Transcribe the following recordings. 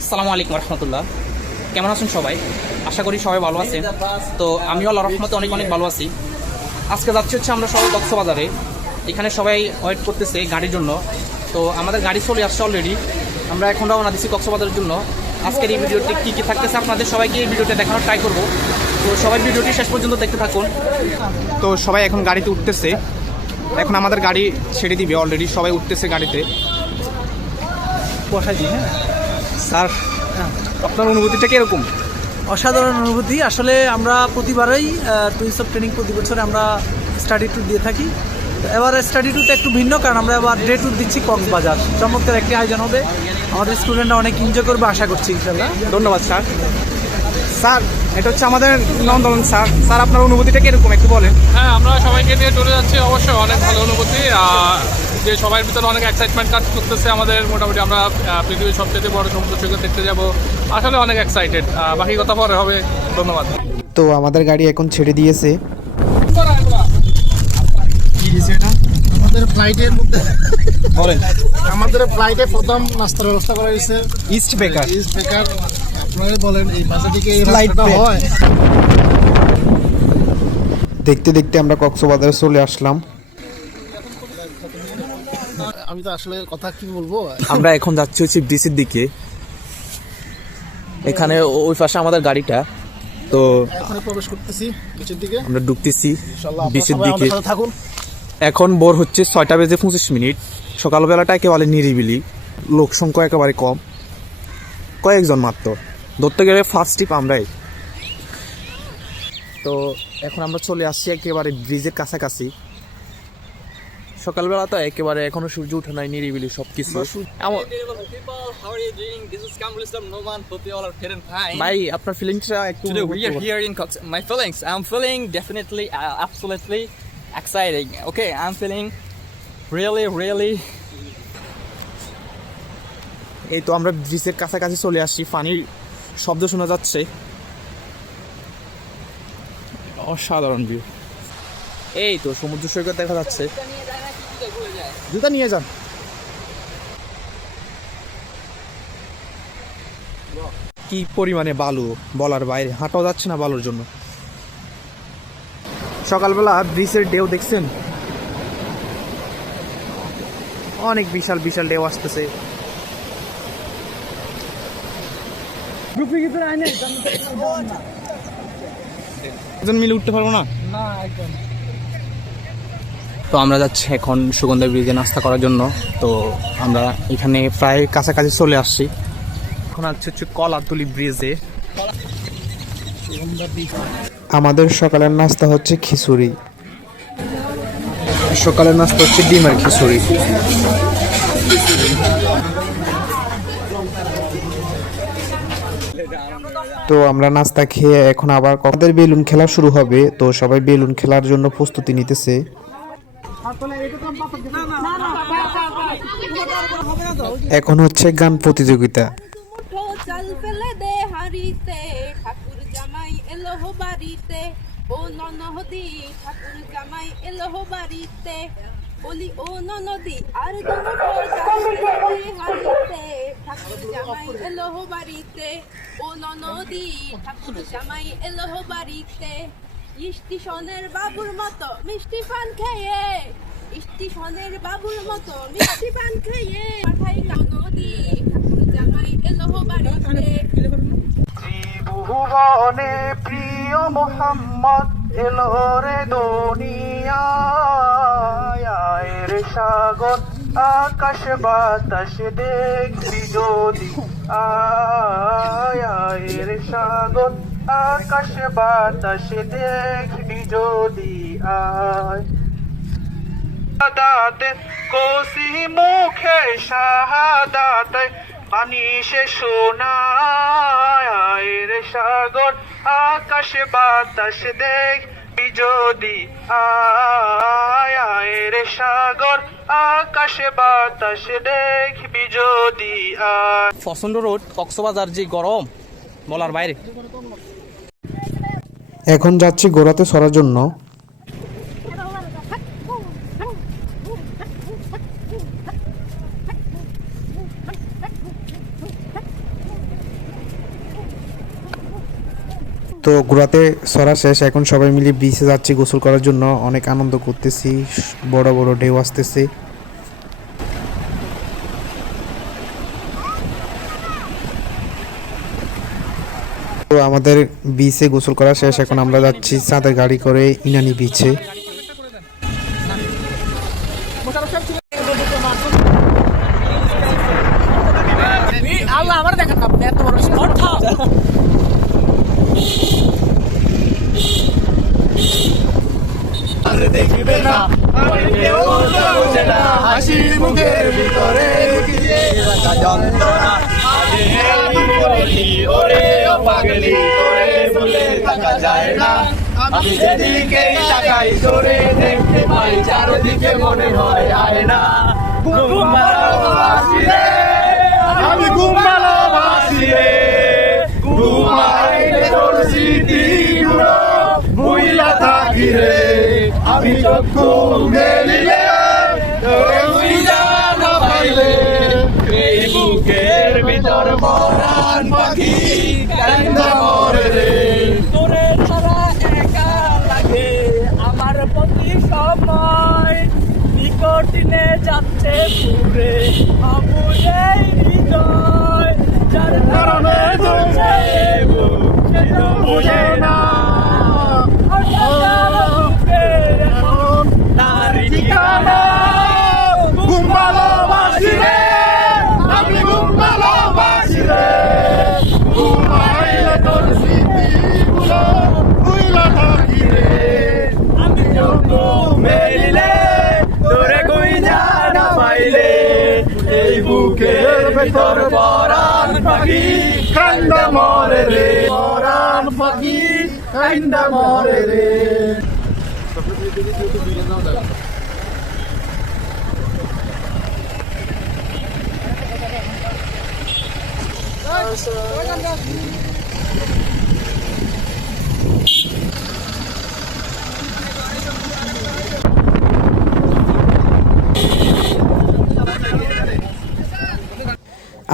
আসসালামু আলাইকুম রহমতুল্লাহ। কেমন আছেন সবাই? আশা করি সবাই ভালো আছেন। তো আমিও আল্লাহর রহমতে অনেক ভালো আছি। আজকে যাচ্ছি আমরা সবাই কক্সবাজারে। এখানে সবাই ওয়েট করতেছে গাড়ির জন্য। তো আমাদের গাড়ি চলে আসছে অলরেডি। আমরা এখন রওনা দিচ্ছি কক্সবাজারের জন্য। আজকের এই ভিডিওটি কী কী থাকতেছে আপনাদের সবাইকে এই ভিডিওটা দেখানোর ট্রাই করবো। তো সবাই ভিডিওটি শেষ পর্যন্ত দেখতে থাকুন। তো সবাই এখন গাড়িতে উঠতেছে। এখন আমাদের গাড়ি ছেড়ে দিবে অলরেডি, সবাই উঠতেছে গাড়িতে। বসাই দিই। হ্যাঁ স্যার, আপনার অনুভূতিটা কীরকম? অসাধারণ অনুভূতি। আসলে আমরা প্রতিবারই টুইন্স অফ ট্রেনিং প্রতি বছর আমরা স্টাডি ট্যুর দিয়ে থাকি। এবার স্টাডি ট্যুরটা একটু ভিন্ন, কারণ আমরা এবার ডে ট্যুর দিচ্ছি কক্সবাজার। চমৎকার একটি আয়োজন হবে, আমাদের স্টুডেন্টরা অনেক এনজয় করবে আশা করছি ইনশাল্লাহ। ধন্যবাদ স্যার। স্যার, এটা হচ্ছে আমাদের নন্দন স্যার। স্যার, আপনার অনুভূতিটা কীরকম একটু বলেন। হ্যাঁ, আমরা সবাইকে নিয়ে ট্যুরে যাচ্ছি, অবশ্যই অনেক ভালো অনুভূতি। যে সবার ভিতরে অনেক এক্সাইটমেন্ট কাজ করতেছে আমাদের। মোটামুটি আমরা পৃথিবীর সবচেয়ে বড় সমুদ্র সৈকত দেখতে যাব, আসলে অনেক এক্সাইটেড। বাকি কথা পরে হবে। ধন্যবাদ। তো আমাদের গাড়ি এখন ছেড়ে দিয়েছে। আমাদের ফ্লাইটের মধ্যে বলেন, আমাদের ফ্লাইটে প্রথম নাস্তার ব্যবস্থা করা হয়েছে ইস্ট বেকার। আপনারা বলেন এই বাসা থেকে এই রাস্তাটা হয়। দেখতে দেখতে আমরা কক্সবাজারে চলে আসলাম। আমি তো আসলে কথা কি বলবো। আমরা এখন যাচ্ছি হচ্ছে ডিসির দিকে। এখানে ওই পাশে আমাদের গাড়িটা। তো এখন প্রবেশ করতেছি বিচের দিকে। আমরা ঢুকতেছি ইনশাআল্লাহ বিচের আপনারা দিকে। সবাই আমাদের সাথে থাকুন। এখন ভোর হচ্ছে 6:25। সকালবেলাটা একেবারে নিরিবিলি, লোক সংখ্যা একেবারে কম, কয়েকজন মাত্র। ধরতে গেলে ফার্স্ট ট্রিপ আমরাই। তো এখন আমরা চলে আসছি একেবারে ব্রিজের কাছাকাছি। সকালবেলা তো একেবারে এখনো সূর্য উঠে নাই, নিরিবিলি সব কিছু। ভাই, আপনার ফিলিংসটা একটু। Today we are here in my feelings. I'm feeling definitely, absolutely exciting. Okay, I'm feeling really. এই তো আমরা ব্রিজের কাছাকাছি চলে আসছি। পানির শব্দ শোনা যাচ্ছে। অসাধারণ ভিউ। এই তো সমুদ্র সৈকত দেখা যাচ্ছে। জুতা নিয়ে যান। কি পরিমাণে বালু বলার বাইরে, হাঁটাও যাচ্ছে না বালুর জন্য। সকালবেলা ব্রিজের ঢেউ দেখছেন, অনেক বিশাল বিশাল ঢেউ আসতেছে। একজন মিলে উঠতে পারবো না। তো আমরা যাচ্ছি এখন সুগন্ধা ব্রিজে নাস্তা করার জন্য। তো আমরা এখানে প্রায় কাছাকাছি চলে আসছি। এখন হচ্ছে কলাতলি ব্রিজে। আমাদের সকালের নাস্তা হচ্ছে খিচুড়ি। সকালের নাস্তা হচ্ছে ডিমের খিচুড়ি। তো আমরা নাস্তা খেয়ে এখন আবার আমাদের বেলুন খেলা শুরু হবে। তো সবাই বেলুন খেলার জন্য প্রস্তুতি নিতেছে। এখন হচ্ছে গান প্রতিযোগিতা। ঠাকুর জামাই এলো বাড়িতে, ও ননদি ঠাকুর জামাই এলো বাড়িতে, বলি ও ননদি আর ঠাকুর জামাই এলো বাড়িতে, ও ননদি ঠাকুর জামাই এলো বাড়িতে। স্টেশনের বাবুর মতো মিষ্টি পান খেয়ে, স্টেশনের বাবুর মতো মিষ্টি পান খেয়ে, পাঠাই ননদি ঠাকুর জামাই এলো বাড়িতে। ত্রিভুবনে প্রিয় মোহাম্মদ এলো রে দুনিয়ায়, রে সাগর আকাশ বাতাস দেখবি যদি আয়, রে সাগর আকাশ বাতাস দেখবি যদি আয়। শাহাদাতে কোসি মুখে শাহাদাতে পানি সে শোনায়, রে সাগর আকাশ বাতাস দেখবি যদি আয়, রে সাগর আকাশ বাতাস দেখবি যদি আয়। প্রচণ্ড রোদ, কক্সবাজার যে গরম বলার বাইরে। এখন যাচ্ছি ঘোরাতে সরার জন্য। তো ঘোরাতে সরা শেষ, এখন সবাই মিলে বিচে যাচ্ছি গোসল করার জন্য। অনেক আনন্দ করতেছি, বড় বড় ঢেউ আসতেছে। তো আমাদের বিচে গোসল করা শেষ, এখন আমরা যাচ্ছি চাঁদের গাড়ি করে ইনানি বিচে। আল্লাহ আমার দেখেন আপনি এত বড় কথা দেখবে না কেউ বোঝে না হাসির মুখের ভিতরে যন্ত্রণা ওরে ও পাগলি তোরে বলে থাকা যায় না আমি যেদিকেই তাকাই তোরে দেখতে পাই চারদিকে মনে হয় আয়না ঘুম ভালোবাসি রে আমি ঘুম ভালোবাসি রে ঘুমাইলে তোর স্মৃতিগুলো মুইলা থাকি রে আমি চক্ষু মেলিলে তোরে মুইলা না পাইলে এই বুকের ভিতর মরান পাখি কান্দা মরে রে তোরে ছাড়া একা লাগে আমার প্রতি সময় নিকটিনে যাচ্ছে পুরে আবুলে হৃদয় যার কারণে চলছে সে তো বুঝে না নারী ঠিকানা ঘুম ভালোবাসি রে আমি ঘুম ভালোবাসি রে ঘুমাইলে তোর স্মৃতিগুলো ভুইলা থাকি রে আমি যত মেলিলে তোরে কই জানা পাইলে এই বুকের ভেতর পরাণ পাখি কান্দা মরে রে পরাণ পাখি কান্দা মরে রে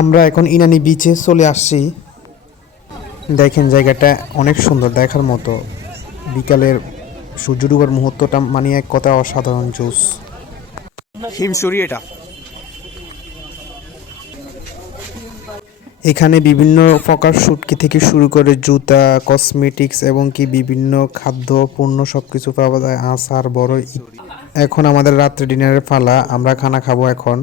আমরা এখন ইনানি বিচে চলে আসছি। দেখেন জায়গাটা অনেক সুন্দর, দেখার মতো। বিকালের সূর্য ডুবার মুহূর্তটা মানে এক কথা অসাধারণ জোস। হিমসুরি এটা এখানে বিভিন্ন প্রকার শুটকি থেকে শুরু করে জুতা, কসমেটিক্স এবং কি বিভিন্ন খাদ্য পণ্য সবকিছু পাওয়া যায়, আচার, বড়। এখন আমাদের রাত্রে ডিনারের পালা, আমরা খানা খাবো এখন।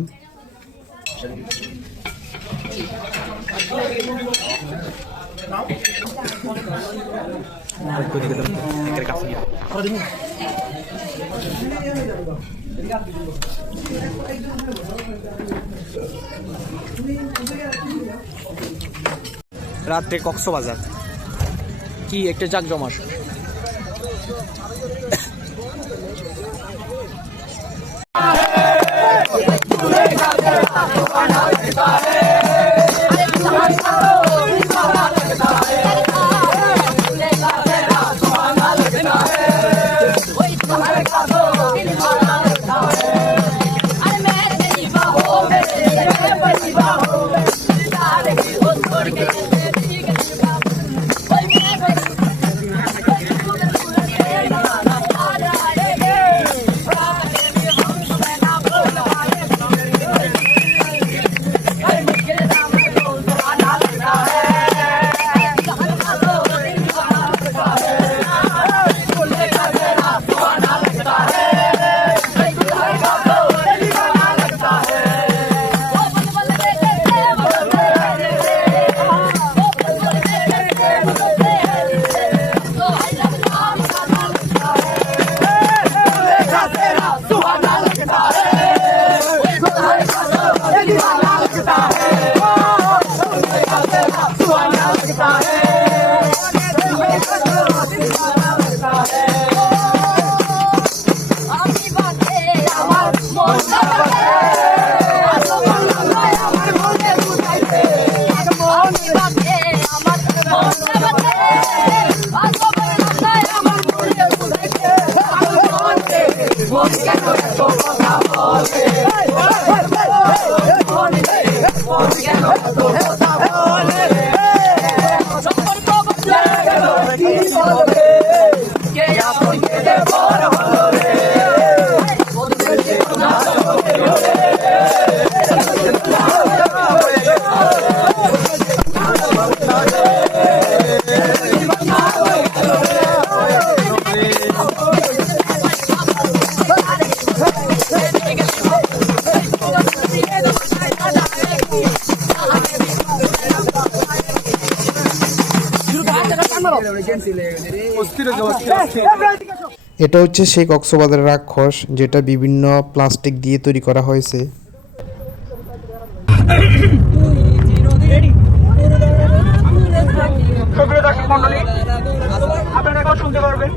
রাত্রে কক্সবাজার কি একটা জাকজমক। এটা হচ্ছে সেই কক্সবাজারের রাক্ষস, যেটা বিভিন্ন প্লাস্টিক দিয়ে তৈরি করা হয়েছে। সুপ্রিয় দর্শক মন্ডলী, আপনারা এখন শুনতে পারবেন